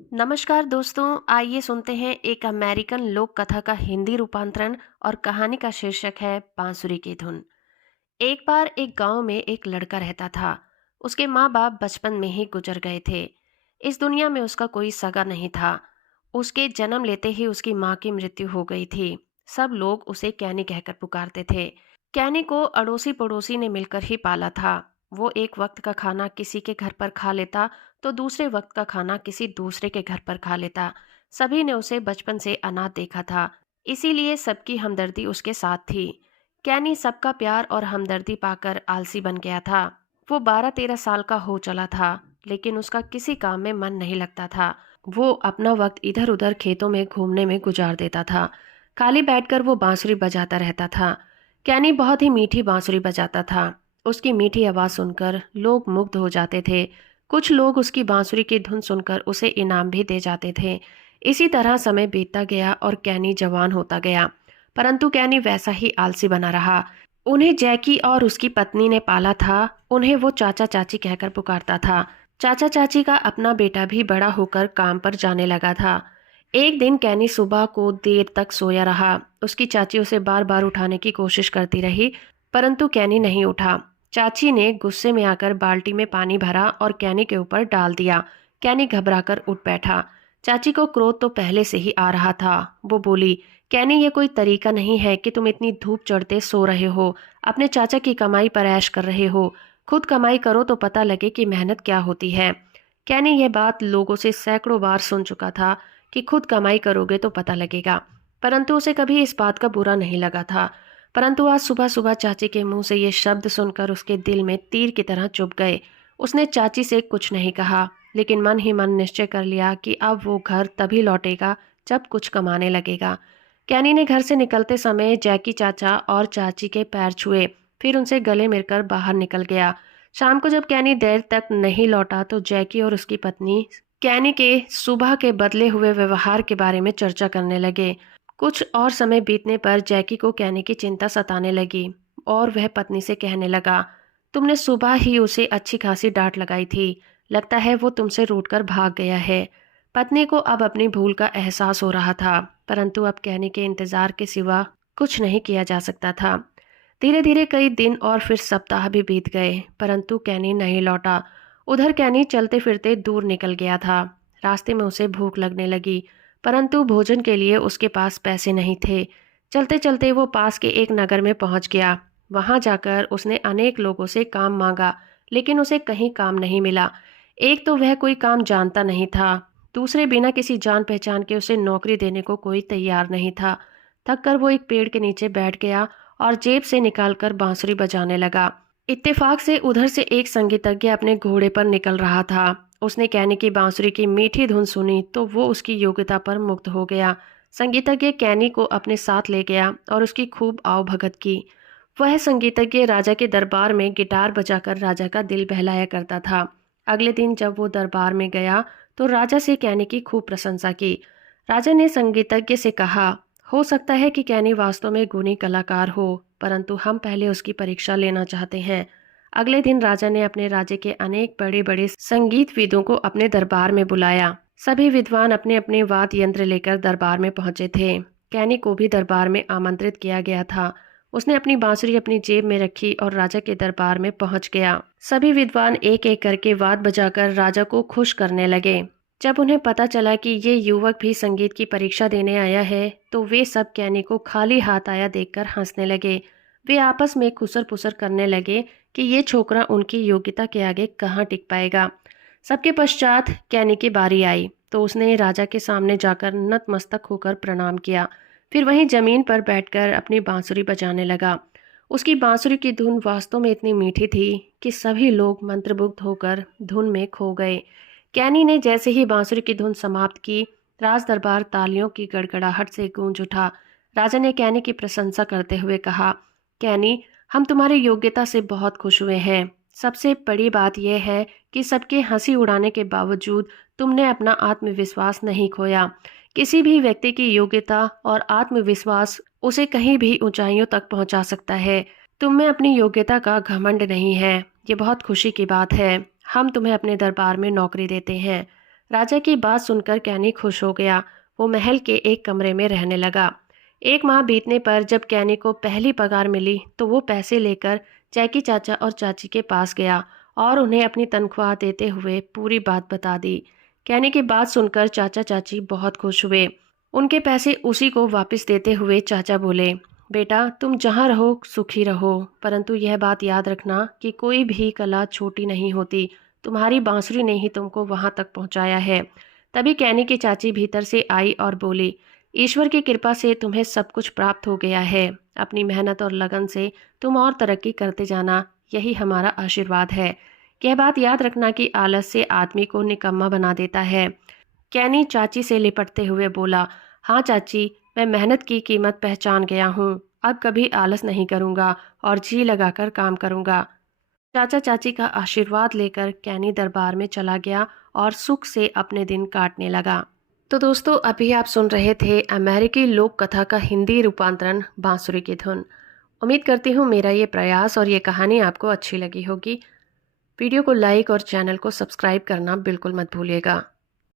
नमस्कार दोस्तों, आइए सुनते हैं एक अमेरिकन लोक कथा का हिंदी रूपांतरण और कहानी का शीर्षक है बांसुरी की धुन। एक बार एक गांव में एक लड़का रहता था। उसके माँ बाप बचपन में ही गुजर गए थे। इस दुनिया में उसका कोई सगा नहीं था। उसके जन्म लेते ही उसकी माँ की मृत्यु हो गई थी। सब लोग उसे कैनी कहकर पुकारते थे। कैनी को अड़ोसी पड़ोसी ने मिलकर ही पाला था। वो एक वक्त का खाना किसी के घर पर खा लेता तो दूसरे वक्त का खाना किसी दूसरे के घर पर खा लेता। सभी ने उसे बचपन से अनाथ देखा था, इसीलिए सबकी हमदर्दी उसके साथ थी। कैनी सबका प्यार और हमदर्दी पाकर आलसी बन गया था। वो 12-13 साल का हो चला था, लेकिन उसका किसी काम में मन नहीं लगता था। वो अपना वक्त इधर उधर खेतों में घूमने में गुजार देता था। खाली बैठकर वो बांसुरी बजाता रहता था। कैनी बहुत ही मीठी बांसुरी बजाता था। उसकी मीठी आवाज सुनकर लोग मुग्ध हो जाते थे। कुछ लोग उसकी बांसुरी की धुन सुनकर उसे इनाम भी दे जाते थे। इसी तरह समय बीतता गया और कैनी जवान होता गया, परंतु कैनी वैसा ही आलसी बना रहा। उन्हें जैकी और उसकी पत्नी ने पाला था। उन्हें वो चाचा चाची कहकर पुकारता था। चाचा चाची का अपना बेटा भी बड़ा होकर काम पर जाने लगा था। एक दिन कैनी सुबह को देर तक सोया रहा। उसकी चाची उसे बार बार उठाने की कोशिश करती रही, परंतु कैनी नहीं उठा। चाची ने गुस्से में आकर बाल्टी में पानी भरा और कैनी के ऊपर डाल दिया। कैनी घबराकर उठ बैठा। चाची को क्रोध तो पहले से ही आ रहा था। वो बोली, कैनी, ये कोई तरीका नहीं है कि तुम इतनी धूप चढ़ते सो रहे हो, अपने चाचा की कमाई पर ऐश कर रहे हो। खुद कमाई करो तो पता लगे कि मेहनत क्या होती है। कैनी यह बात लोगों से सैकड़ों बार सुन चुका था कि खुद कमाई करोगे तो पता लगेगा, परंतु उसे कभी इस बात का बुरा नहीं लगा था। परंतु आज सुबह सुबह चाची के मुंह से ये शब्द सुनकर उसके दिल में तीर की तरह चुभ गए। उसने चाची से कुछ नहीं कहा, लेकिन मन ही मन निश्चय कर लिया कि अब वो घर तभी लौटेगा जब कुछ कमाने लगेगा। कैनी ने घर से निकलते समय जैकी चाचा और चाची के पैर छुए, फिर उनसे गले मिलकर बाहर निकल गया। शाम को जब कैनी देर तक नहीं लौटा तो जैकी और उसकी पत्नी कैनी के सुबह के बदले हुए व्यवहार के बारे में चर्चा करने लगे। कुछ और समय बीतने पर जैकी को कैनी की चिंता सताने लगी और वह पत्नी से कहने लगा, तुमने सुबह ही उसे अच्छी खासी डांट लगाई थी, लगता है वो तुमसे रूठकर भाग गया है। पत्नी को अब अपनी भूल का एहसास हो रहा था, परंतु अब कैनी के इंतजार के सिवा कुछ नहीं किया जा सकता था। धीरे धीरे कई दिन और फिर सप्ताह भी बीत गए, परंतु कैनी नहीं लौटा। उधर कैनी चलते फिरते दूर निकल गया था। रास्ते में उसे भूख लगने लगी, परंतु भोजन के लिए उसके पास पैसे नहीं थे। चलते चलते वो पास के एक नगर में पहुंच गया। वहां जाकर उसने अनेक लोगों से काम मांगा, लेकिन उसे कहीं काम नहीं मिला। एक तो वह कोई काम जानता नहीं था, दूसरे बिना किसी जान पहचान के उसे नौकरी देने को कोई तैयार नहीं था। थक कर वो एक पेड़ के नीचे बैठ गया और जेब से निकालकर बांसुरी बजाने लगा। इत्तेफाक से उधर से एक संगीतज्ञ अपने घोड़े पर निकल रहा था। उसने कैनी की बांसुरी की मीठी धुन सुनी तो वो उसकी योग्यता पर मुग्ध हो गया। संगीतज्ञ कैनी को अपने साथ ले गया और उसकी खूब आवभगत की। वह संगीतज्ञ राजा के दरबार में गिटार बजाकर राजा का दिल बहलाया करता था। अगले दिन जब वो दरबार में गया तो राजा से कैनी की खूब प्रशंसा की। राजा ने संगीतज्ञ से कहा, हो सकता है कि कैनी वास्तव में गुणी कलाकार हो, परंतु हम पहले उसकी परीक्षा लेना चाहते हैं। अगले दिन राजा ने अपने राज्य के अनेक बड़े बड़े संगीतविदों को अपने दरबार में बुलाया। सभी विद्वान अपने अपने वाद्य यंत्र लेकर दरबार में पहुंचे थे। कैनी को भी दरबार में आमंत्रित किया गया था। उसने अपनी बांसुरी अपनी जेब में रखी और राजा के दरबार में पहुंच गया। सभी विद्वान एक एक करके वाद बजाकर राजा को खुश करने लगे। जब उन्हें पता चला कि ये युवक भी संगीत की परीक्षा देने आया है, तो वे सब कैनी को खाली हाथ आया देखकर हंसने लगे। वे आपस में खुसर पुसर करने लगे कि ये छोकरा उनकी योग्यता के आगे कहाँ टिक पाएगा। सबके पश्चात कैनी की बारी आई तो उसने राजा के सामने जाकर नतमस्तक होकर प्रणाम किया। फिर वहीं जमीन पर बैठकर अपनी बांसुरी बजाने लगा। उसकी बांसुरी की धुन वास्तव में इतनी मीठी थी कि सभी लोग मंत्रमुग्ध होकर धुन में खो गए। कैनी ने जैसे ही बांसुरी की धुन समाप्त की, राज दरबार तालियों की गड़गड़ाहट से गूंज उठा। राजा ने कैनी की प्रशंसा करते हुए कहा, कैनी, हम तुम्हारी योग्यता से बहुत खुश हुए हैं। सबसे बड़ी बात यह है कि सबके हंसी उड़ाने के बावजूद तुमने अपना आत्मविश्वास नहीं खोया। किसी भी व्यक्ति की योग्यता और आत्मविश्वास उसे कहीं भी ऊंचाइयों तक पहुंचा सकता है। तुम में अपनी योग्यता का घमंड नहीं है। ये बहुत खुशी की बात है। हम तुम्हें अपने दरबार में नौकरी देते हैं। राजा की बात सुनकर कैनी खुश हो गया। वो महल के एक कमरे में रहने लगा। एक माह बीतने पर जब कैनी को पहली पगार मिली तो वो पैसे लेकर जैकी चाचा और चाची के पास गया और उन्हें अपनी तनख्वाह देते हुए पूरी बात बता दी। कैनी की बात सुनकर चाचा चाची बहुत खुश हुए। उनके पैसे उसी को वापस देते हुए चाचा बोले, बेटा तुम जहाँ रहो सुखी रहो, परंतु यह बात याद रखना कि कोई भी कला छोटी नहीं होती। तुम्हारी बांसुरी ने ही तुमको वहां तक पहुंचाया है। तभी कैनी की चाची भीतर से आई और बोली, ईश्वर की कृपा से तुम्हें सब कुछ प्राप्त हो गया है। अपनी मेहनत और लगन से तुम और तरक्की करते जाना, यही हमारा आशीर्वाद है। यह बात याद रखना कि आलस्य आदमी को निकम्मा बना देता है। कैनी चाची से लिपटते हुए बोला, हाँ चाची, मैं मेहनत की कीमत पहचान गया हूँ। अब कभी आलस नहीं करूँगा और जी लगाकर काम करूँगा। चाचा चाची का आशीर्वाद लेकर कैनी दरबार में चला गया और सुख से अपने दिन काटने लगा। तो दोस्तों, अभी आप सुन रहे थे अमेरिकी लोक कथा का हिंदी रूपांतरण बांसुरी की धुन। उम्मीद करती हूँ मेरा ये प्रयास और ये कहानी आपको अच्छी लगी होगी। वीडियो को लाइक और चैनल को सब्सक्राइब करना बिल्कुल मत भूलिएगा।